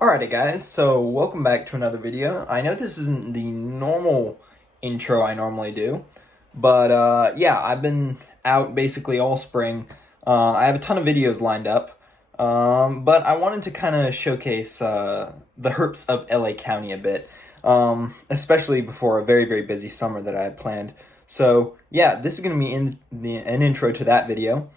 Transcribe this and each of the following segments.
Alrighty guys, so welcome back to another video. I know this isn't the normal intro I normally do, but yeah, I've been out basically all spring. I have a ton of videos lined up, but I wanted to kind of showcase the herps of LA County a bit, especially before a very, very busy summer that I had planned. So yeah, this is going to be an intro to that video.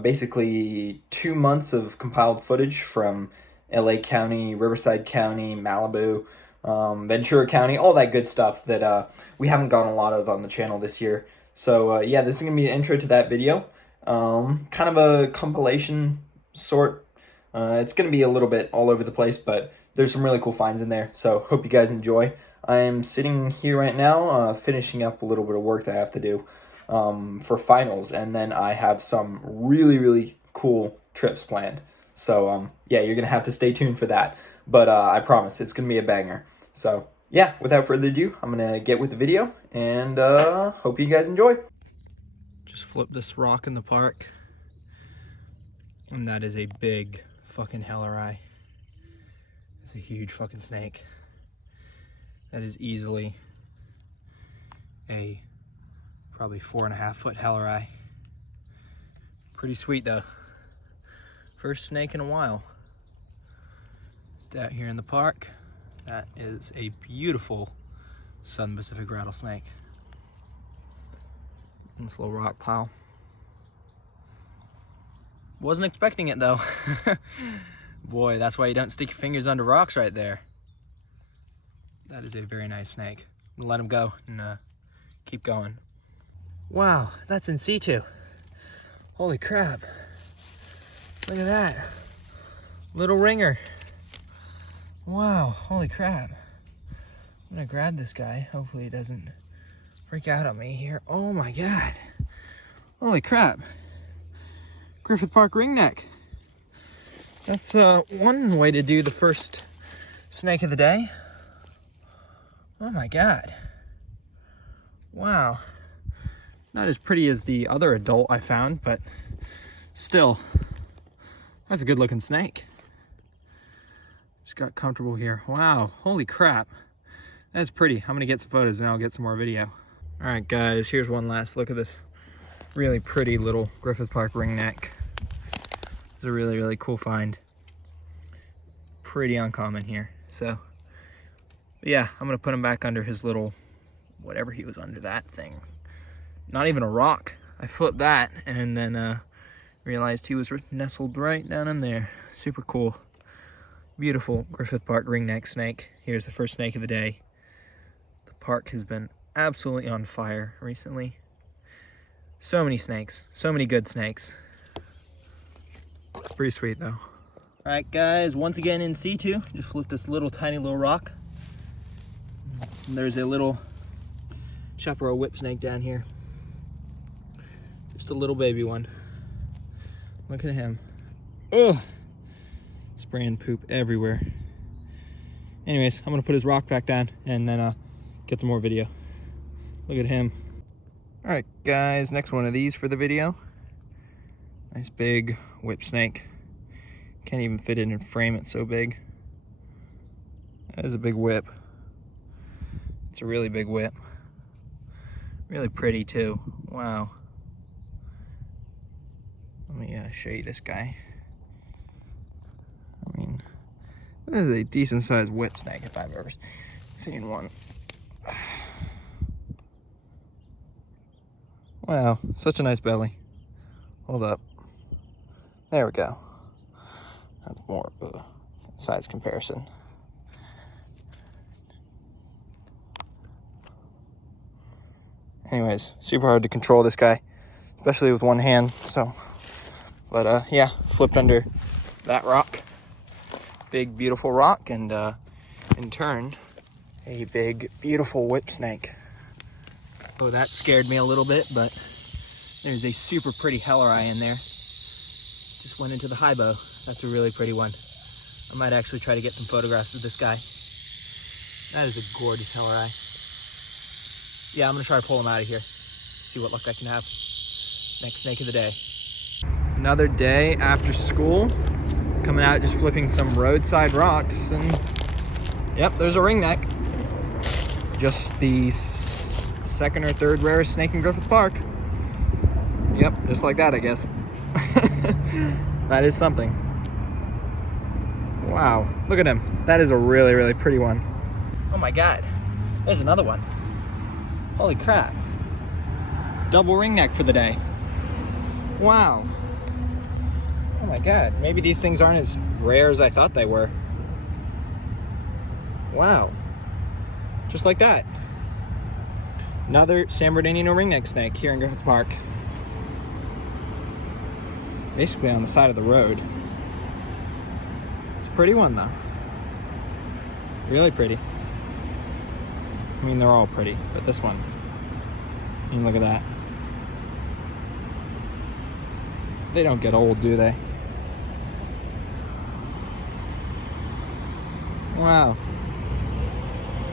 Basically 2 months of compiled footage from LA County, Riverside County, Malibu, Ventura County, all that good stuff that we haven't gotten a lot of on the channel this year. So yeah, this is going to be the intro to that video. Kind of a compilation sort. It's going to be a little bit all over the place, but there's some really cool finds in there. So hope you guys enjoy. I am sitting here right now finishing up a little bit of work that I have to do for finals. And then I have some really, really cool trips planned. So, yeah, you're going to have to stay tuned for that. But I promise, it's going to be a banger. So, yeah, without further ado, I'm going to get with the video. And hope you guys enjoy. Just flipped this rock in the park. And that is a big fucking helleri. It's a huge fucking snake. That is easily a probably 4.5 foot helleri. Pretty sweet though. First snake in a while. Just out here in the park. That is a beautiful Southern Pacific rattlesnake. In this little rock pile. Wasn't expecting it though. Boy, that's why you don't stick your fingers under rocks right there. That is a very nice snake. I'm gonna let him go and keep going. Wow, that's in situ. Holy crap. Look at that. Little ringer. Wow, holy crap. I'm gonna grab this guy. Hopefully he doesn't freak out on me here. Oh my God. Holy crap. Griffith Park ringneck. That's one way to do the first snake of the day. Oh my God. Wow. Not as pretty as the other adult I found, but still. That's a good looking snake. Just got comfortable here. Wow, holy crap. That's pretty. I'm gonna get some photos and I'll get some more video. All right guys, here's one last look at this really pretty little Griffith Park ringneck. It's a really, really cool find. Pretty uncommon here. So yeah, I'm gonna put him back under his little, whatever he was under that thing. Not even a rock. I flipped that and then realized he was nestled right down in there. Super cool. Beautiful Griffith Park ringneck snake. Here's the first snake of the day. The park has been absolutely on fire recently. So many snakes. So many good snakes. It's pretty sweet though. Alright guys, once again in situ. Just flipped this little tiny little rock. And there's a little chaparral whip snake down here. Just a little baby one. Look at him. Ugh. Spraying poop everywhere. Anyways, I'm gonna put his rock back down and then get some more video. Look at him. All right, guys, next one of these for the video. Nice big whip snake. Can't even fit it in frame, it's so big. That is a big whip. It's a really big whip. Really pretty too. Wow. Let me show you this guy. I mean, this is a decent sized whip snake if I've ever seen one. Wow, such a nice belly. Hold up. There we go. That's more of a size comparison. Anyways, super hard to control this guy, especially with one hand, so. But yeah, flipped under that rock. Big, beautiful rock, and in turn, a big, beautiful whip snake. Oh, that scared me a little bit, but there's a super pretty helleri in there. Just went into the high bow. That's a really pretty one. I might actually try to get some photographs of this guy. That is a gorgeous helleri. Yeah, I'm gonna try to pull him out of here. See what luck I can have. Next snake of the day. Another day after school. Coming out just flipping some roadside rocks, and yep, there's a ringneck. Just the second or third rarest snake in Griffith Park. Yep, just like that, I guess. That is something. Wow, look at him. That is a really, really pretty one. Oh my God, there's another one. Holy crap. Double ringneck for the day. Wow. Oh my God, maybe these things aren't as rare as I thought they were. Wow. Just like that. Another San Bernardino ringneck snake here in Griffith Park. Basically on the side of the road. It's a pretty one though. Really pretty. I mean, they're all pretty, but this one, I mean, look at that. They don't get old, do they? Wow.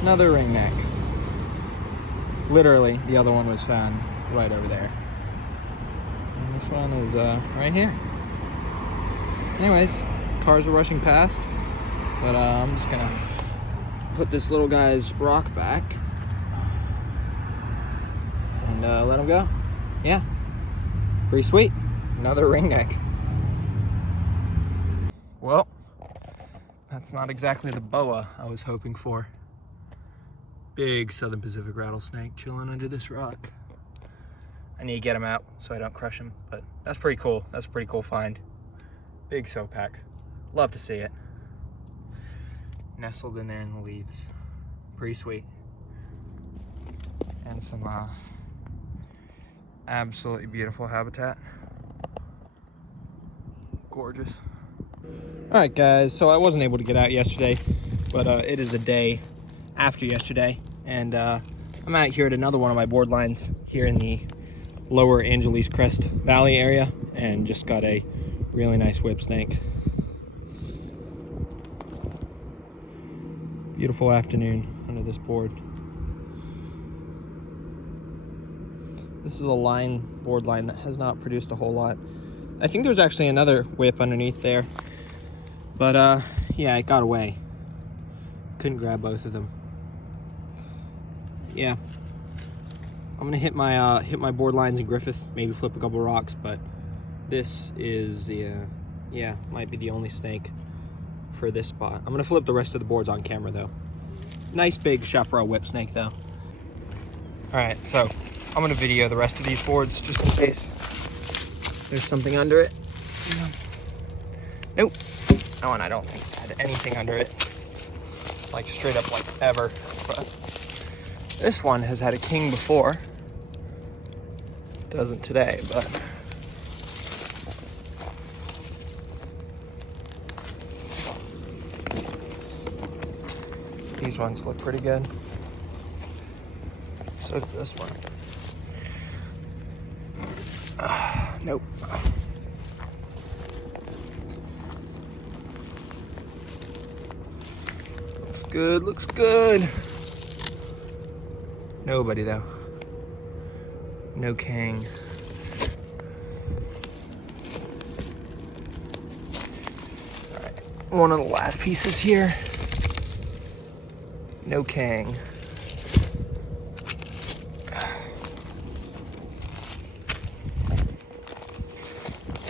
Another ringneck. Literally, the other one was found right over there. And this one is right here. Anyways, cars are rushing past, but I'm just gonna put this little guy's rock back and let him go. Yeah, pretty sweet. Another ringneck. Well, that's not exactly the boa I was hoping for. Big Southern Pacific rattlesnake chilling under this rock. I need to get him out so I don't crush him, but that's pretty cool. That's a pretty cool find. Big soappack. Love to see it. Nestled in there in the leaves. Pretty sweet. And some absolutely beautiful habitat. Gorgeous. All right, guys, so I wasn't able to get out yesterday, but it is a day after yesterday, and I'm out here at another one of my board lines here in the lower Angeles Crest Valley area, and just got a really nice whip snake. Beautiful afternoon under this board. This is a board line that has not produced a whole lot. I think there's actually another whip underneath there, but yeah, it got away. Couldn't grab both of them. Yeah, I'm gonna hit my board lines in Griffith, maybe flip a couple rocks, but this is yeah, might be the only snake for this spot. I'm gonna flip the rest of the boards on camera though. Nice big chaparral whip snake though. All right, so I'm gonna video the rest of these boards just in case there's something under it. Nope. Oh, and I don't think it had anything under it. Like straight up like ever. But this one has had a king before. Doesn't today, but these ones look pretty good. So does this one. Nope. Looks good, looks good. Nobody though. No king. All right, one of the last pieces here. No king.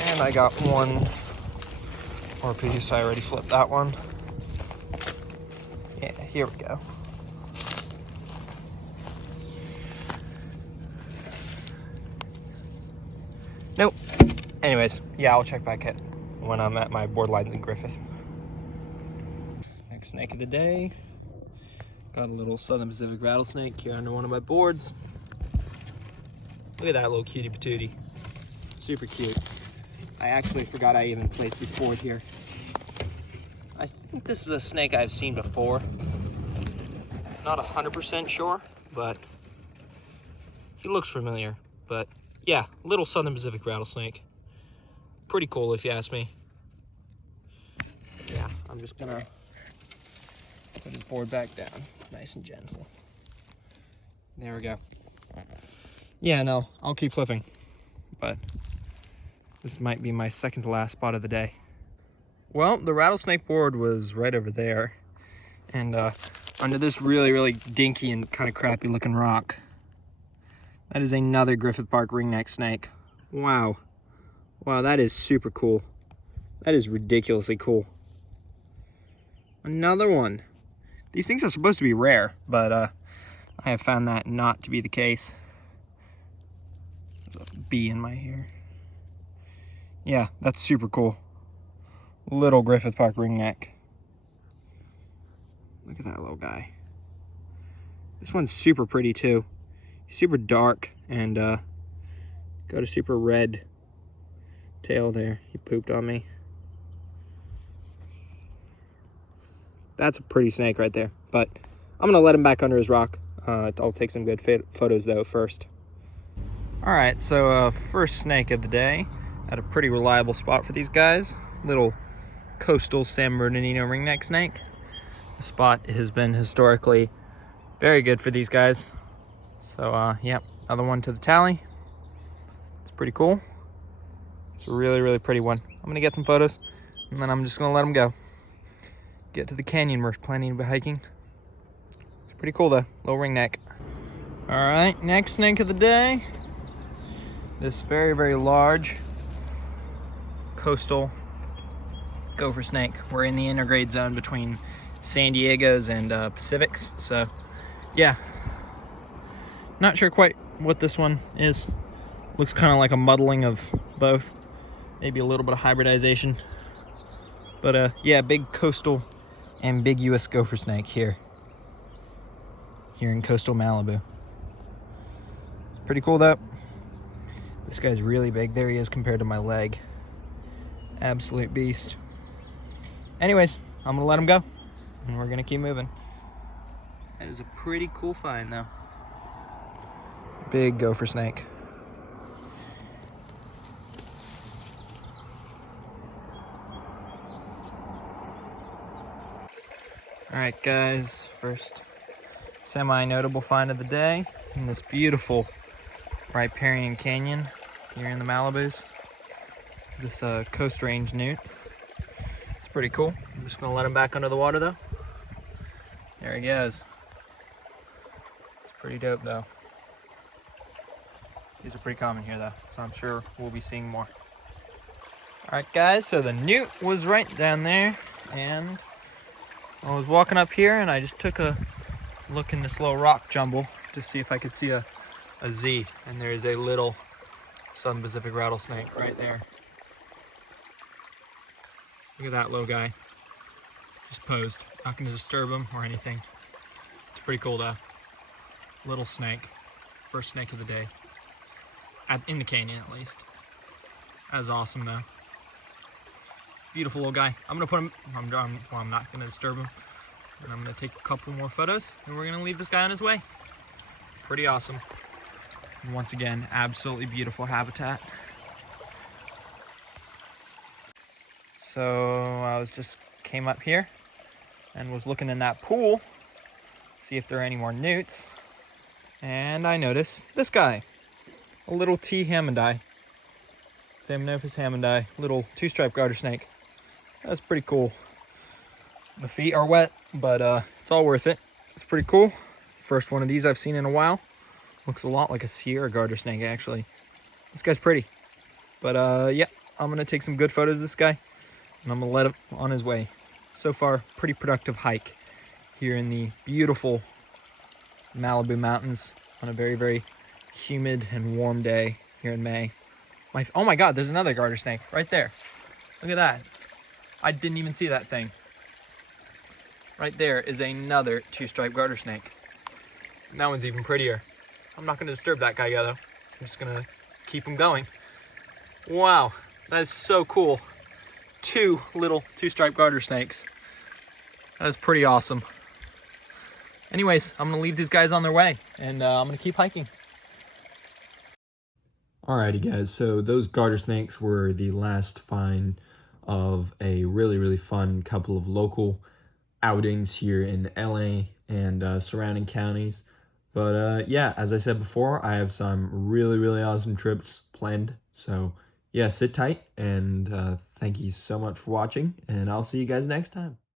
And I got one more piece. I already flipped that one. Yeah, here we go. Nope. Anyways, yeah, I'll check back when I'm at my board lines in Griffith. Next snake of the day. Got a little Southern Pacific rattlesnake here under one of my boards. Look at that little cutie patootie. Super cute. I actually forgot I even placed this board here. I think this is a snake I've seen before. Not 100% sure, but he looks familiar. But yeah, little Southern Pacific rattlesnake. Pretty cool if you ask me. Yeah, I'm just gonna put his board back down, nice and gentle. There we go. Yeah, no, I'll keep flipping, but this might be my second to last spot of the day. Well, the rattlesnake board was right over there. And under this really, really dinky and kind of crappy looking rock, that is another Griffith Park ringneck snake. Wow. Wow, that is super cool. That is ridiculously cool. Another one. These things are supposed to be rare, but I have found that not to be the case. There's a bee in my hair. Yeah, that's super cool. Little Griffith Park ringneck. Look at that little guy. This one's super pretty too. He's super dark and got a super red tail there. He pooped on me. That's a pretty snake right there, but I'm gonna let him back under his rock. I'll take some good photos though first. All right, so first snake of the day at a pretty reliable spot for these guys. Little coastal San Bernardino ringneck snake. The spot has been historically very good for these guys. So yeah, another one to the tally. It's pretty cool. It's a really, really pretty one. I'm gonna get some photos and then I'm just gonna let them go. Get to the canyon we're planning to be hiking. It's pretty cool though, little ringneck. All right, next snake of the day. This very, very large coastal gopher snake. We're in the intergrade zone between San Diego's and Pacific's. So yeah, not sure quite what this one is. Looks kind of like a muddling of both. Maybe a little bit of hybridization. But yeah, big coastal ambiguous gopher snake here in coastal Malibu. Pretty cool though. This guy's really big. There he is compared to my leg. Absolute beast. Anyways, I'm gonna let him go and we're gonna keep moving. That is a pretty cool find though. Big gopher snake. All right, guys, first semi-notable find of the day in this beautiful riparian canyon here in the Malibus. This Coast Range newt. It's pretty cool. I'm just gonna let him back under the water though. There he goes. It's pretty dope though. These are pretty common here though, so I'm sure we'll be seeing more. All right, guys, so the newt was right down there, and I was walking up here and I just took a look in this little rock jumble to see if I could see a Z, and there is a little Southern Pacific rattlesnake right there. Look at that little guy. Just posed. Not gonna disturb him or anything. It's pretty cool though. Little snake. First snake of the day. In the canyon at least. That was awesome though. Beautiful little guy. I'm gonna put him, I'm not gonna disturb him. And I'm gonna take a couple more photos and we're gonna leave this guy on his way. Pretty awesome. And once again, absolutely beautiful habitat. So I came up here and was looking in that pool, see if there are any more newts. And I noticed this guy, a little T. hammondii, Thamnophis hammondii, little two-striped garter snake. That's pretty cool. The feet are wet, but it's all worth it. It's pretty cool. First one of these I've seen in a while. Looks a lot like a Sierra garter snake, actually. This guy's pretty. But yeah, I'm gonna take some good photos of this guy, and I'm gonna let him on his way. So far, pretty productive hike here in the beautiful Malibu Mountains on a very, very humid and warm day here in May. Oh my God, there's another garter snake right there. Look at that. I didn't even see that thing. Right there is another two-striped garter snake. And that one's even prettier. I'm not gonna disturb that guy though. I'm just gonna keep him going. Wow, that is so cool. Two little two-striped garter snakes. That is pretty awesome. Anyways, I'm gonna leave these guys on their way and I'm gonna keep hiking. Alrighty guys, so those garter snakes were the last find of a really, really fun couple of local outings here in LA and surrounding counties. But yeah, as I said before, I have some really, really awesome trips planned. So yeah, sit tight, and thank you so much for watching, and I'll see you guys next time.